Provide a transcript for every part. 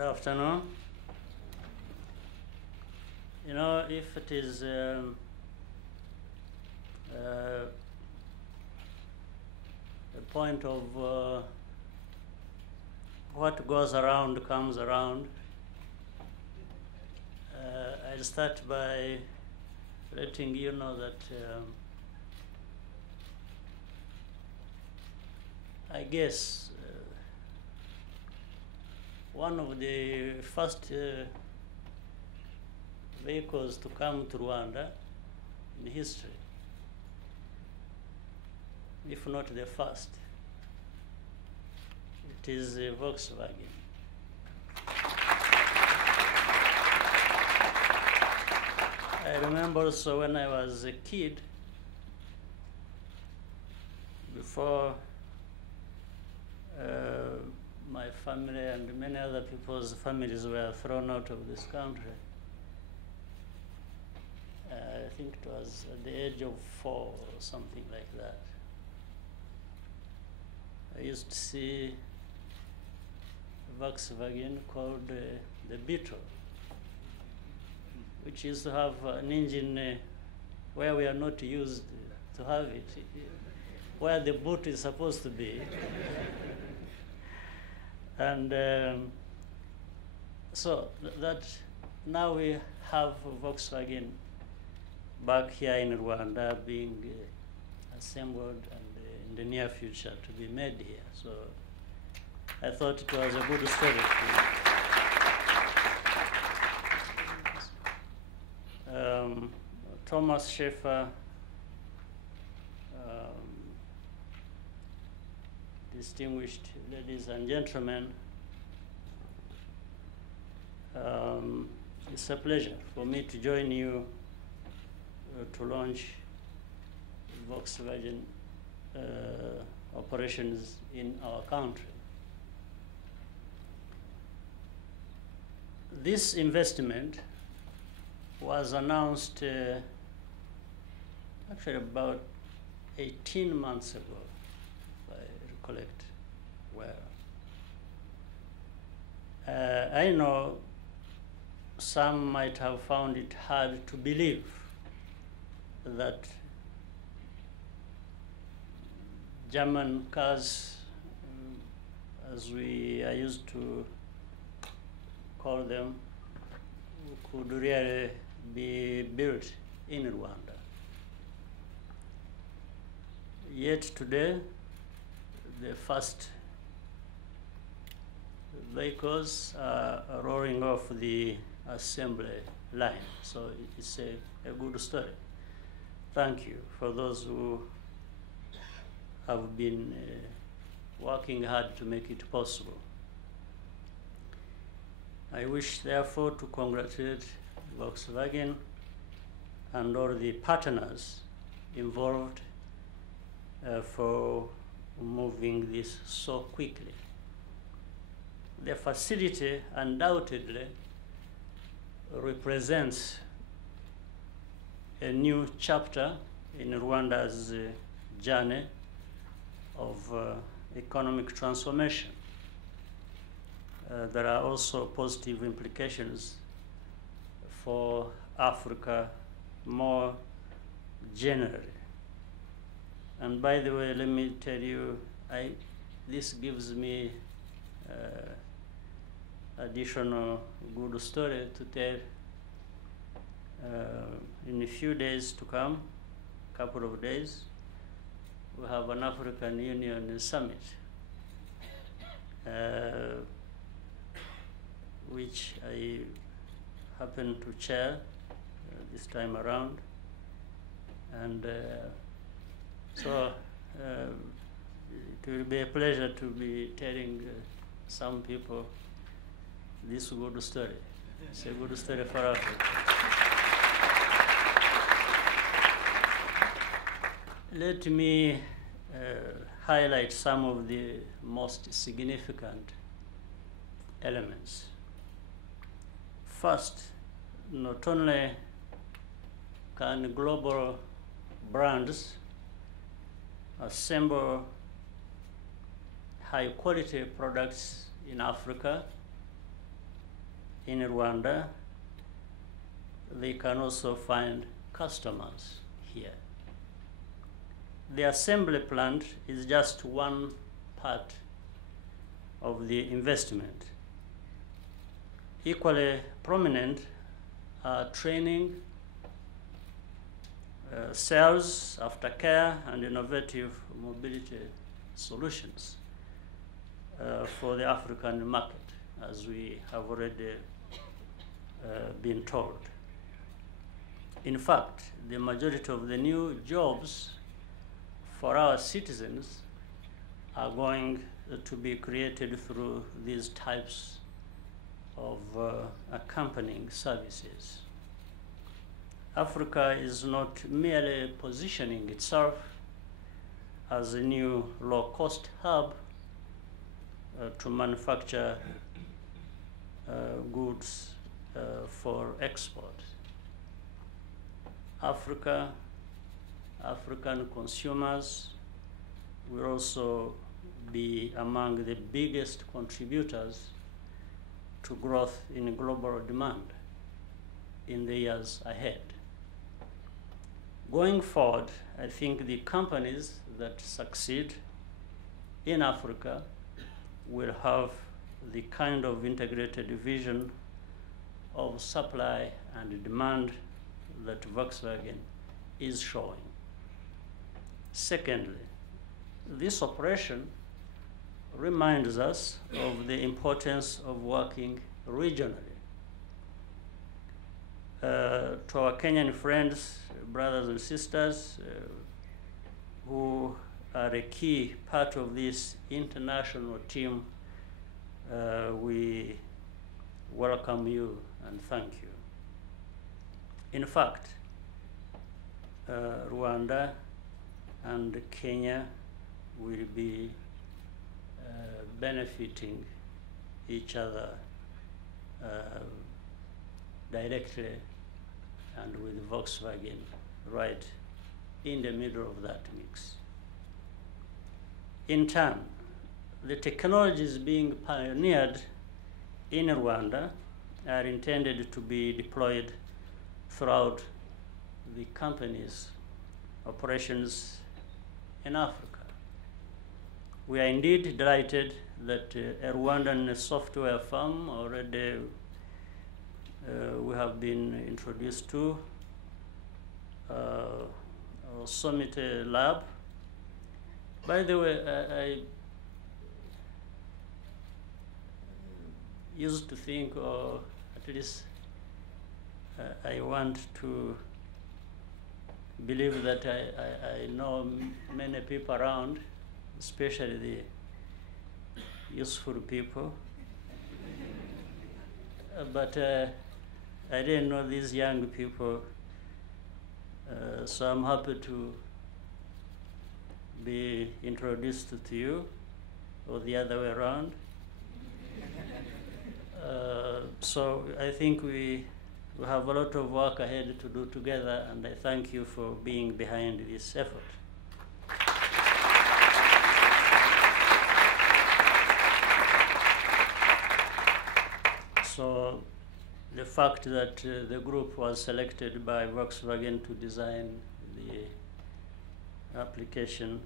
Good afternoon. You know, if it is a point of what goes around comes around, I'll start by letting you know that I guess one of the first vehicles to come to Rwanda in history, if not the first, it is a Volkswagen. I remember also when I was a kid, before my family and many other people's families were thrown out of this country. I think it was at the age of 4 or something like that. I used to see a Volkswagen called the Beetle, which used to have an engine where we are not used to have it, where the boot is supposed to be. And so that now we have Volkswagen back here in Rwanda being assembled and in the near future to be made here. So I thought it was a good story to Thomas Schaefer, distinguished ladies and gentlemen, it's a pleasure for me to join you to launch Volkswagen operations in our country. This investment was announced actually about 18 months ago, if I recollect well. I know some might have found it hard to believe that German cars, as we are used to call them, could really be built in Rwanda. Yet today, the first vehicles are rolling off the assembly line. So it's a good story. Thank you for those who have been working hard to make it possible. I wish, therefore, to congratulate Volkswagen and all the partners involved for moving this so quickly. The facility undoubtedly represents a new chapter in Rwanda's journey of economic transformation. There are also positive implications for Africa more generally. And by the way, let me tell you, this gives me additional good story to tell in a few days to come, couple of days. We have an African Union summit, which I happen to chair this time around. And so it will be a pleasure to be telling some people this good story. It's a good story for Africa. Let me highlight some of the most significant elements. First, not only can global brands assemble high-quality products in Africa, in Rwanda, they can also find customers here. The assembly plant is just one part of the investment. Equally prominent are training, sales, aftercare, and innovative mobility solutions for the African market, as we have already been told. In fact, the majority of the new jobs for our citizens are going to be created through these types of accompanying services. Africa is not merely positioning itself as a new low-cost hub to manufacture goods for export. African consumers will also be among the biggest contributors to growth in global demand in the years ahead. Going forward, I think the companies that succeed in Africa will have the kind of integrated vision of supply and demand that Volkswagen is showing. Secondly, this operation reminds us of the importance of working regionally. To our Kenyan friends, brothers and sisters, who are a key part of this international team, we welcome you and thank you. In fact, Rwanda and Kenya will be benefiting each other directly and with Volkswagen right in the middle of that mix. In turn, the technologies being pioneered in Rwanda are intended to be deployed throughout the company's operations in Africa. We are indeed delighted that a Rwandan software firm already we have been introduced to, Summit Lab. By the way, I used to think, or at least I want to believe that I know many people around, especially the useful people. But I didn't know these young people, so I'm happy to be introduced to you, or the other way around. So I think we have a lot of work ahead to do together, and I thank you for being behind this effort. So the fact that the group was selected by Volkswagen to design the application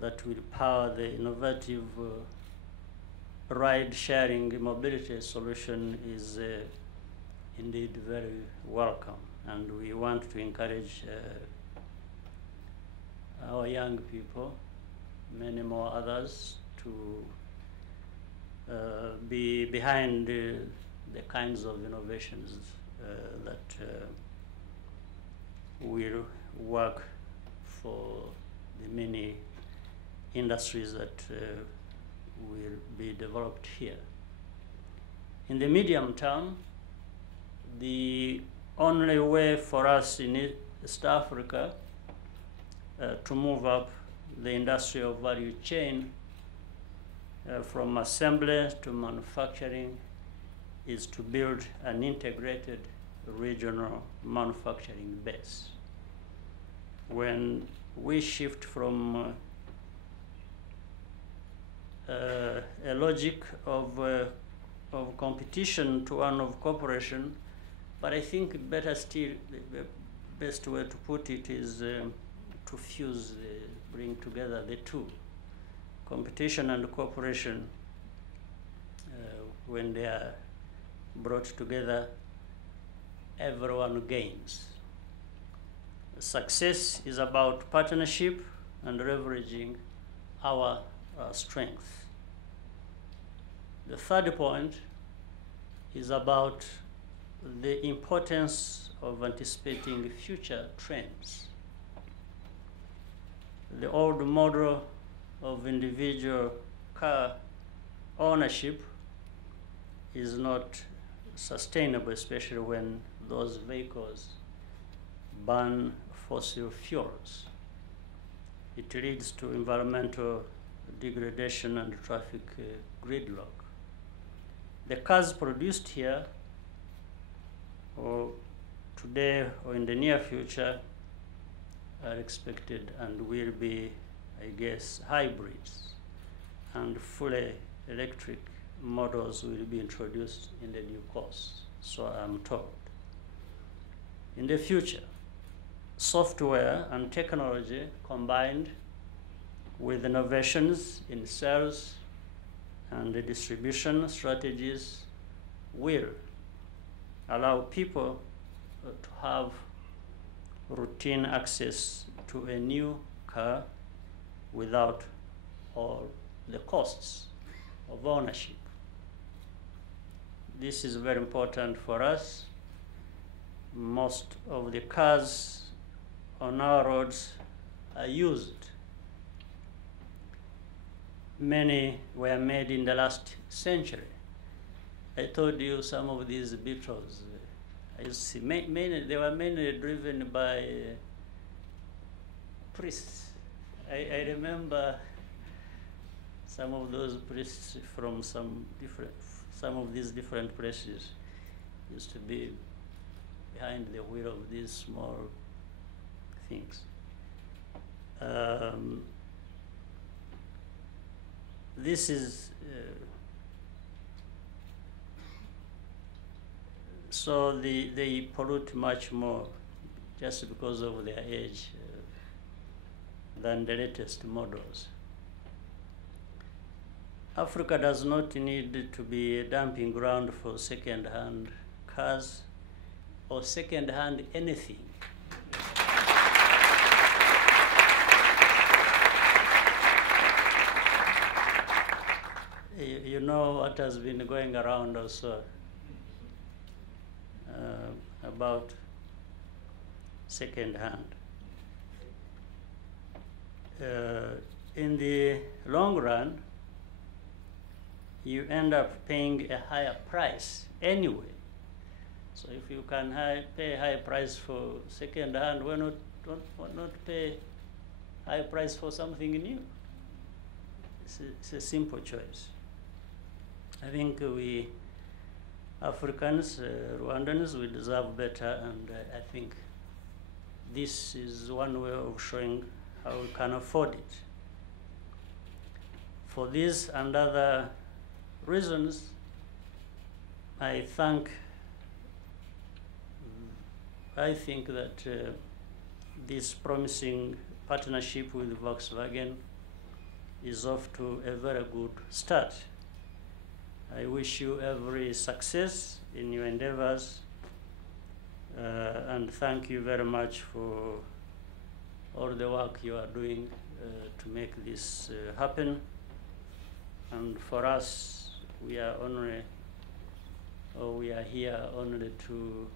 that will power the innovative ride-sharing mobility solution is indeed very welcome, and we want to encourage our young people, many more others, to be behind the kinds of innovations that will work for the many industries that will be developed here. In the medium term, the only way for us in East Africa to move up the industrial value chain from assembly to manufacturing is to build an integrated regional manufacturing base. When we shift from a logic of competition to one of cooperation, but I think better still, the best way to put it is to fuse, bring together the two. Competition and cooperation, when they are brought together, everyone gains. Success is about partnership and leveraging our strength. The third point is about the importance of anticipating future trends. The old model of individual car ownership is not sustainable, especially when those vehicles burn fossil fuels. It leads to environmental degradation and traffic gridlock. The cars produced here, or today or in the near future, are expected and will be, I guess, hybrids, and fully electric models will be introduced in the due course, so I'm told. In the future, software and technology combined with innovations in sales and the distribution strategies will allow people to have routine access to a new car without all the costs of ownership. This is very important for us. Most of the cars on our roads are used. Many were made in the last century. I told you some of these Beetles. I used to see they were mainly driven by priests. I remember some of those priests from some of these different places used to be behind the wheel of these small things. This is so they pollute much more just because of their age than the latest models. Africa does not need to be a dumping ground for second-hand cars or second-hand anything. You know what has been going around also about second-hand. In the long run, you end up paying a higher price anyway. So if you can pay a high price for second-hand, why not pay high price for something new? It's a simple choice. I think we Africans, Rwandans, we deserve better, and I think this is one way of showing how we can afford it. For these and other reasons, I think that this promising partnership with Volkswagen is off to a very good start. I wish you every success in your endeavors, and thank you very much for all the work you are doing to make this happen. And for us, we are here only to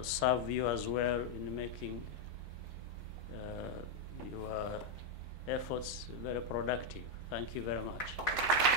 serve you as well in making your efforts very productive. Thank you very much.